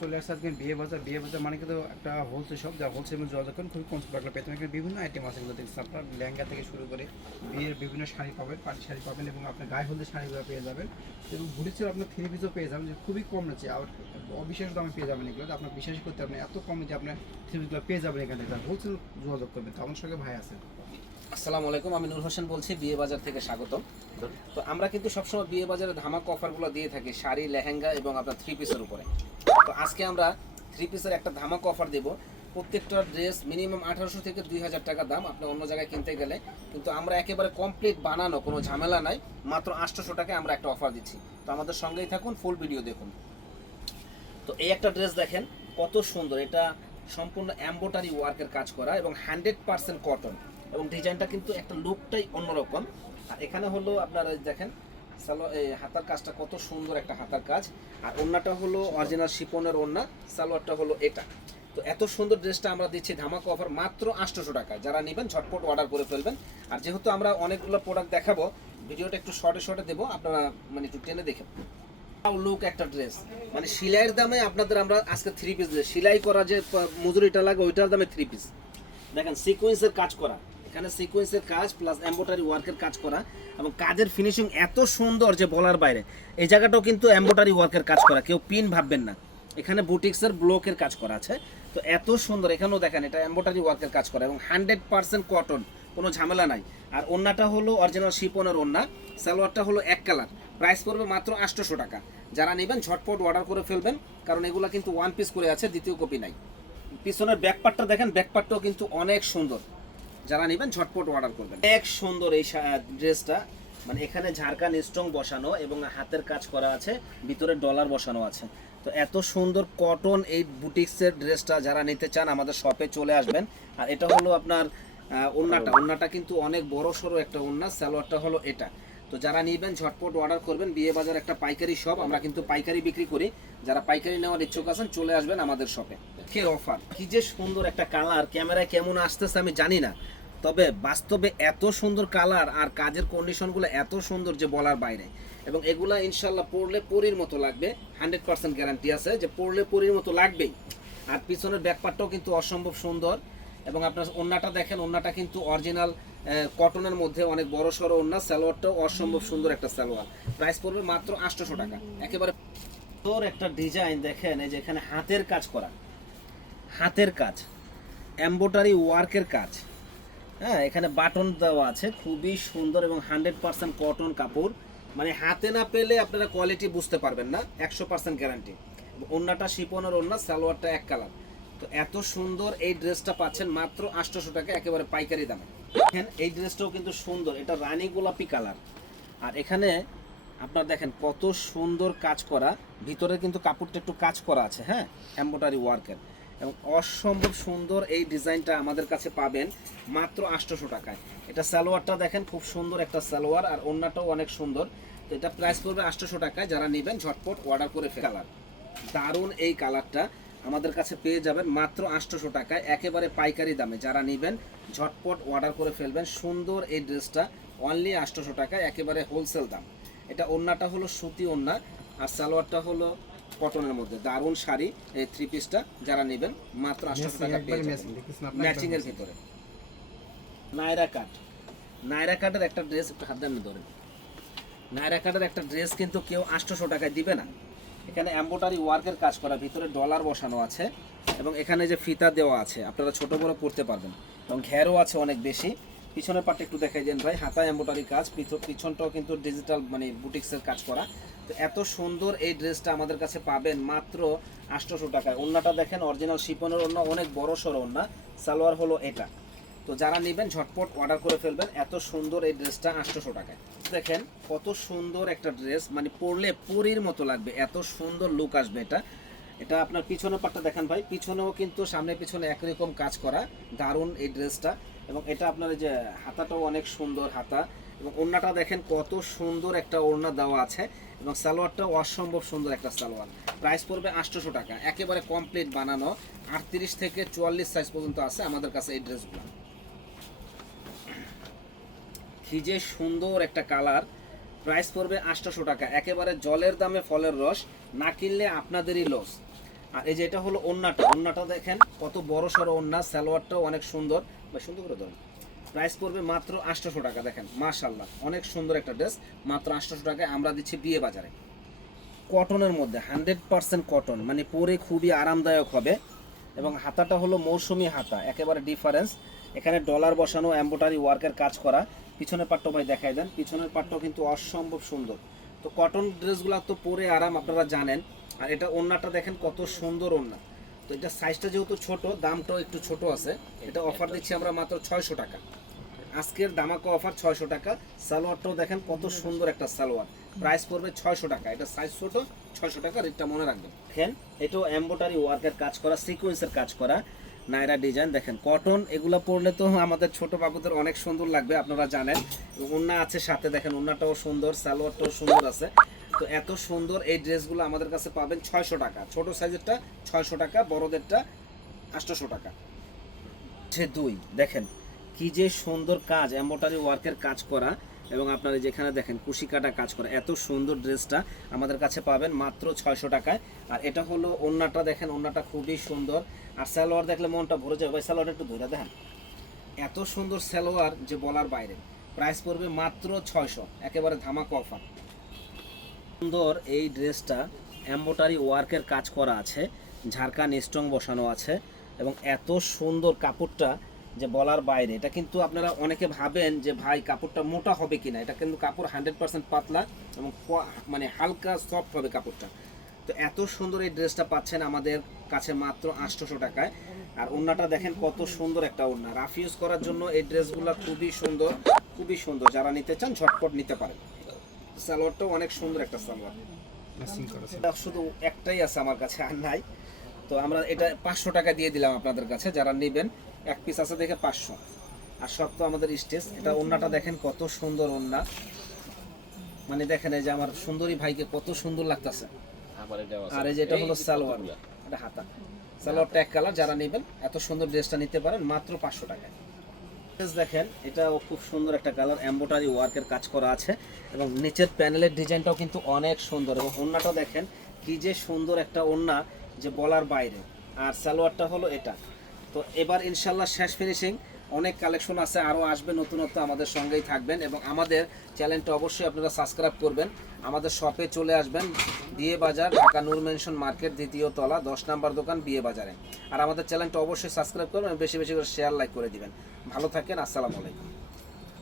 চলে আসছে আজকে বিয়ে বাজার বিয়ে বাজার মানে কিন্তু একটা হোলসেল শপ যা হোলসেল যোগাযোগ করেন, খুবই কম টাকা পেতে এখানে বিভিন্ন আইটেম আছে এগুলো দেখছেন আপনার, লেহেঙ্গা থেকে শুরু করে বিয়ের বিভিন্ন শাড়ি পাবেন, পাটি শাড়ি পাবেন এবং আপনার গায়ে হলুদের শাড়িগুলো পেয়ে যাবেন। এবং বুড়িচের আপনার থ্রি পিসও পেয়ে যাবেন, যে খুবই কম রয়েছে। আর অবিশ্বাস দামে পেয়ে যাবেন এগুলো আপনার বিশ্বাস করতে আপনি এত কমে যে আপনার থ্রি পিসগুলো পেয়ে যাবেন এখান হোলসেল যোগাযোগ করবেন, তো আমার সঙ্গে ভাই আছেন আসসালামু আলাইকুম, আমি নূর হোসেন বলছি, বিয়ে বাজার থেকে স্বাগত তো আমরা কিন্তু সবসময় বিয়ে বাজারে ধামাক অফারগুলো দিয়ে থাকি, শাড়ি, লেহেঙ্গা এবং আপনার থ্রি পিসের উপরে। তো আজকে আমরা থ্রি পিসের একটা ধামাক অফার দেব। প্রত্যেকটা ড্রেস মিনিমাম আঠারোশো থেকে দুই হাজার টাকা দাম, আপনি অন্য জায়গায় কিনতে গেলে। কিন্তু আমরা একেবারে কমপ্লিট বানানো, কোনো ঝামেলা নাই, মাত্র আটশোশো টাকায় আমরা একটা অফার দিচ্ছি। তো আমাদের সঙ্গেই থাকুন ফুল ভিডিও দেখুন। তো এই একটা ড্রেস দেখেন, কত সুন্দর। এটা সম্পূর্ণ এম্বোটারি ওয়ার্কের কাজ করা এবং হান্ড্রেড পার্সেন্ট কটন এবং ডিজাইনটা কিন্তু একটা লুকটাই অন্যরকম। আর এখানে হলো আপনারা দেখেন সালো এই হাতার কাজটা কত সুন্দর একটা হাতার কাজ। আর ওড়নাটা হলো অরিজিনাল শিপনের ওড়না সালোয়ারটা হলো এটা। তো এত সুন্দর ড্রেসটা আমরা দিচ্ছি ধামাকা অফার মাত্র আটশোশো টাকা যারা নেবেন ঝটপট অর্ডার করে ফেলবেন। আর যেহেতু আমরা অনেকগুলো প্রোডাক্ট দেখাবো ভিডিওটা একটু শর্টে শর্টে দেবো। আপনারা মানে একটু টেনে দেখেন। লুক একটা ড্রেস মানে সেলাইয়ের দামে আপনাদের আমরা আজকে থ্রি পিস সেলাই করা যে মজুরিটা লাগে ওইটার দামে থ্রি পিস দেখেন সিকোয়েন্সের কাজ করা। এখানে সিকোয়েন্সের কাজ প্লাস এম্বোটারি ওয়ার্কের কাজ করা এবং কাজের ফিনিশিং এত সুন্দর যে বলার বাইরে। এই জায়গাটাও কিন্তু এম্বোটারি ওয়ার্কের কাজ করা, কেউ পিন ভাববেন না। এখানে বুটিক্সের ব্লকের কাজ করা আছে। তো এত সুন্দর, এখানেও দেখেন এটা এম্বোটারি ওয়ার্কের কাজ করা এবং হান্ড্রেড পার্সেন্ট কটন কোনো ঝামেলা নাই। আর ওন্নাটা হলো অরিজিনাল শিপনের ওন্না, সালোয়ারটা হলো এক কালার প্রাইস পড়বে মাত্র আটশোশো টাকা। যারা নেবেন, ঝটপট অর্ডার করে ফেলবেন, কারণ এগুলা কিন্তু ওয়ান পিস করে আছে, দ্বিতীয় কপি নাই। পিছনের ব্যাকপার্টটা দেখেন ব্যাকপার্টটাও কিন্তু অনেক সুন্দর। যারা নেবেন, ঝটপট অর্ডার করবেন। এক সুন্দর এই ড্রেসটা মানে এখানে ঝাড়খান স্ট্রং বসানো এবং হাতের কাজ করা আছে, ভিতরে ডলার বসানো আছে। তো এত সুন্দর কটন এই বুটিক্সের ড্রেসটা যারা নিতে চান, আমাদের শপে চলে আসবেন। আর এটা হলো আপনার ওন্নাটা ওড়নাটা। কিন্তু অনেক বড় সড়ো একটা ওড়না, সালোয়ারটা হলো এটা। তো যারা নিবেন, ঝটপট অর্ডার করবেন। বিয়ে বাজার একটা পাইকারি শপ আমরা কিন্তু পাইকারি বিক্রি করি। যারা পাইকারি নেওয়ার ইচ্ছুক আছেন, চলে আসবেন আমাদের শপে কে অফার কি যে সুন্দর একটা কালার ক্যামেরায় কেমন আসতেছে আমি জানি না। তবে বাস্তবে এত সুন্দর কালার আর কাজের কন্ডিশনগুলো এত সুন্দর যে বলার বাইরে। এবং এগুলা ইনশাল্লাহ পড়লে পরির মতো লাগবে। হান্ড্রেড পার্সেন্ট গ্যারান্টি আছে যে পড়লে পরির মতো লাগবেই। আর পিছনের ব্যাকপার্টটাও কিন্তু অসম্ভব সুন্দর। এবং আপনার ওন্নাটা দেখেন, ওন্নাটা কিন্তু অরিজিনাল কটনের মধ্যে অনেক বড় সড়ো ওন্না, সালোয়ারটাও অসম্ভব সুন্দর একটা সালোয়ার। প্রাইস পড়বে মাত্র আটশোশো টাকা। একেবারে তোর একটা ডিজাইন দেখেন, এই যে এখানে হাতের কাজ করা। হাতের কাজ এম্বোটারি ওয়ার্কের কাজ। হ্যাঁ এখানে বাটন দেওয়া আছে, খুবই সুন্দর এবং হান্ড্রেড পার্সেন্ট কটন কাপড়। মানে হাতে না পেলে আপনারা কোয়ালিটি বুঝতে পারবেন না, একশো পার্সেন্ট গ্যারান্টি ওন্নাটা শিপনের ওন্না, সালোয়ারটা এক কালার এত সুন্দর এই ড্রেসটা পাচ্ছেন মাত্র আটশোশো টাকা, একেবারে পাইকারি দামে। দেখেন, এই ড্রেসটাও কিন্তু সুন্দর, এটা রানী গোলাপি কালার। আর এখানে আপনার দেখেন কত সুন্দর কাজ করা, ভিতরে কিন্তু কাপড়টা একটু কাজ করা আছে হ্যাঁ? এম্বোটারি ওয়ার্কের এবং অসম্ভব সুন্দর এই ডিজাইনটা আমাদের কাছে পাবেন মাত্র আটশোশো টাকায়। এটা সালোয়ারটা দেখেন, খুব সুন্দর একটা সালোয়ার, আর অন্যটাও অনেক সুন্দর। তো এটা প্রাইস পড়বে আটশোশো টাকায়, যারা নেবেন ঝটপট অর্ডার করে ফেলার দারুণ এই কালারটা। আমাদের কাছে পেয়ে যাবেন মাত্র আটশোশো টাকায় একেবারে পাইকারি দামে। যারা নেবেন ঝটপট অর্ডার করে ফেলবেন। সুন্দর এই ড্রেসটা অনলি আটশোশো টাকায় একেবারে হোলসেল দাম। এটা ওন্নাটা হলো সুতি ওন্না আর সালোয়ারটা হলো কটনের মধ্যে। দারুণ শাড়ি এই থ্রি পিসটা যারা নেবেন মাত্র আটশোশো টাকা পেয়ে ম্যাচিং দেখতেছেন আপনার ম্যাচিং এর ভিতরে। নায়রা কাট নায়রা কাটের একটা ড্রেস একটু হাত দেন ধরেন। নায়রা কাটের একটা ড্রেস কিন্তু কেউ আটশোশো টাকায় দিবে না। এখানে এম্বোটারি ওয়ার্কের কাজ করা, ভিতরে ডলার বসানো আছে এবং এখানে যে ফিতা দেওয়া আছে, আপনারা ছোট বড় পড়তে পারবেন। এবং ঘেরও আছে অনেক বেশি। পিছনের পাটে একটু দেখাই দেন ভাই হাতা এম্বোটারি কাজ পিছ- পিছনটাও কিন্তু ডিজিটাল মানে বুটিক্সের কাজ করা। তো এত সুন্দর এই ড্রেসটা আমাদের কাছে পাবেন মাত্র আটশোশো টাকায়। ওন্নাটা দেখেন অরিজিনাল শিপনের ওন্না অনেক বড় সড়ো ওন্না সালোয়ার হলো এটা। তো যারা নেবেন, ঝটপট অর্ডার করে ফেলবেন। এত সুন্দর এই ড্রেসটা আটশোশো টাকায়। দেখেন, কত সুন্দর একটা ড্রেস মানে পরলে পরির মতো লাগবে, এত সুন্দর লুক আসবে এটা। এটা আপনার পিছনের পাটটা দেখেন ভাই, পিছনেও কিন্তু সামনে পিছনে একই রকম কাজ করা, দারুণ এই ড্রেসটা এবং এটা আপনার যে হাতাটাও অনেক সুন্দর হাতা। এবং ওড়নাটা দেখেন, কত সুন্দর একটা ওড়না দেওয়া আছে। এবং সালোয়ারটাও অসম্ভব সুন্দর একটা সালোয়ার। প্রাইস পড়বে আটশোশো টাকা। একেবারে কমপ্লিট বানানো। আটত্রিশ থেকে চুয়াল্লিশ সাইজ পর্যন্ত আছে আমাদের কাছে এই ড্রেসগুলো কি যে সুন্দর একটা কালার। প্রাইস পড়বে আটশোশো টাকা। একেবারে জলের দামে ফলের রস, না কিনলে আপনাদেরই লস আর এই যে এটা হলো ওন্নাটা ওন্নাটা দেখেন, কত বড় সড়ো ওন্না সালোয়ারটাও অনেক সুন্দর। বা সুন্দর করে ধরুন। প্রাইস পড়বে মাত্র আটশোশো টাকা, দেখেন। মাশাল্লাহ অনেক সুন্দর একটা ড্রেস। মাত্র আটশোশো টাকায় আমরা দিচ্ছি বিয়ে বাজারে। কটনের মধ্যে, হান্ড্রেড পার্সেন্ট কটন মানে পরে খুবই আরামদায়ক হবে। এবং হাতাটা হলো মৌসুমি হাতা, একেবারে ডিফারেন্স এখানে ডলার বসানো এম্বোটারি ওয়ার্কের কাজ করা। পিছনের পাট্ট ভাই দেখাই দেন। পিছনের পাটটাও কিন্তু অসম্ভব সুন্দর। তো কটন ড্রেসগুলো তো পরে আরাম, আপনারা জানেন। আর এটা ওন্নাটা দেখেন কত সুন্দর ওন্না। তো এটা সাইজটা যেহেতু ছোট, দামটাও একটু ছোট আছে। এটা অফার দিচ্ছি আমরা মাত্র ছয়শো টাকা। আজকের দামাকা অফার ছয়শো টাকা। সালোয়ারটাও দেখেন কত সুন্দর একটা সালোয়ার। প্রাইস পড়বে ছয়শো টাকা। এটা সাইজ ছোট, ছয়শো টাকা রেটটা মনে রাখবেন। দেখেন এটাও এম্বোটারি ওয়ার্কের কাজ করা সিকোয়েন্সের কাজ করা। নাইরা ডিজাইন দেখেন কটন এগুলো পরলে তো আমাদের ছোট বাবুদের অনেক সুন্দর লাগবে, আপনারা জানেন। উন্না আছে সাথে, দেখেন উন্নাটাও সুন্দর, সালোয়ারটাও সুন্দর আছে। তো এত সুন্দর এই ড্রেসগুলো আমাদের কাছে পাবেন ছয়শো টাকা। ছোট সাইজেরটা ছয়শো টাকা, বড়দেরটা আটশোশো টাকা। হচ্ছে দুই, দেখেন, কি যে সুন্দর কাজ এম্বোটারি ওয়ার্কের কাজ করা। এবং আপনারা যেখানে দেখেন কুশি কাটা কাজ করা। এত সুন্দর ড্রেসটা আমাদের কাছে পাবেন মাত্র ছয়শো টাকায়। আর এটা হলো ওন্নাটা দেখেন, ওন্নাটা খুবই সুন্দর। আর সালোয়ার দেখলে মনটা ভরে যাবে। ভাই সালোয়ার একটু ধরে দেখেন। এত সুন্দর সালোয়ার যে বলার বাইরে। প্রাইস পড়বে মাত্র ছয়শো, একেবারে ধামাকা অফার। সুন্দর এই ড্রেসটা এম্বোটারি ওয়ার্কের কাজ করা আছে। ঝাড়খান স্ট্রং বসানো আছে। এবং এত সুন্দর কাপড়টা যে বলার বাইরে। এটা কিন্তু আপনারা অনেকে ভাবেন যে ভাই কাপড়টা মোটা হবে কিনা? এটা কিন্তু কাপড় হান্ড্রেড পার্সেন্ট পাতলা এবং মানে হালকা সফট হবে কাপড়টা। তো এত সুন্দর এই ড্রেসটা পাচ্ছেন আমাদের কাছে মাত্র আটশোশো টাকায়। আর ওড়নাটা দেখেন কত সুন্দর একটা ওড়না। রাফ ইউজ করার জন্য এই ড্রেসগুলো খুবই সুন্দর খুবই সুন্দর। যারা নিতে চান ঝটপট নিতে পারেন। সালোয়ারটাও অনেক সুন্দর একটা সালোয়ার। শুধু একটাই আছে আমার কাছে আর নাই। তো আমরা এটা পাঁচশো টাকা দিয়ে দিলাম আপনাদের কাছে যারা নেবেন। এক পিস আছে দেখে পাঁচশো। আর সব তো আমাদের স্টেজ। এটা ওন্নাটা দেখেন কত সুন্দর ওন্না। মানে দেখেন এই যে আমার সুন্দরী ভাইকে কত সুন্দর লাগতেছে। আর এই যে এটা হলো সালোয়ার। এটা হাতা। সালোয়ারটা এক কালার যারা নেবেন এত সুন্দর ড্রেসটা নিতে পারেন মাত্র পাঁচশো টাকায়। ড্রেস দেখেন এটাও খুব সুন্দর একটা কালার এম্বোটারি ওয়ার্কের কাজ করা আছে। এবং নিচের প্যানেলের ডিজাইনটাও কিন্তু অনেক সুন্দর। এবং ওন্নাটাও দেখেন কি যে সুন্দর একটা ওন্না যে বলার বাইরে। আর সালোয়ারটা হলো এটা। তো এবার ইনশাল্লাহ শেষ ফিনিশিং অনেক কালেকশন আছে, আরও আসবে, নতুনত্ব আমাদের সঙ্গেই থাকবেন এবং আমাদের চ্যানেলটা অবশ্যই আপনারা সাবস্ক্রাইব করবেন। আমাদের শপে চলে আসবেন, বিয়ে বাজার, ঢাকা নূর মেনশন মার্কেট দ্বিতীয় তলা, দশ নাম্বার দোকান, বিয়ে বাজারে। আর আমাদের চ্যানেলটা অবশ্যই সাবস্ক্রাইব করবেন বেশি বেশি করে শেয়ার লাইক করে দিবেন। ভালো থাকেন, আসসালামু আলাইকুম।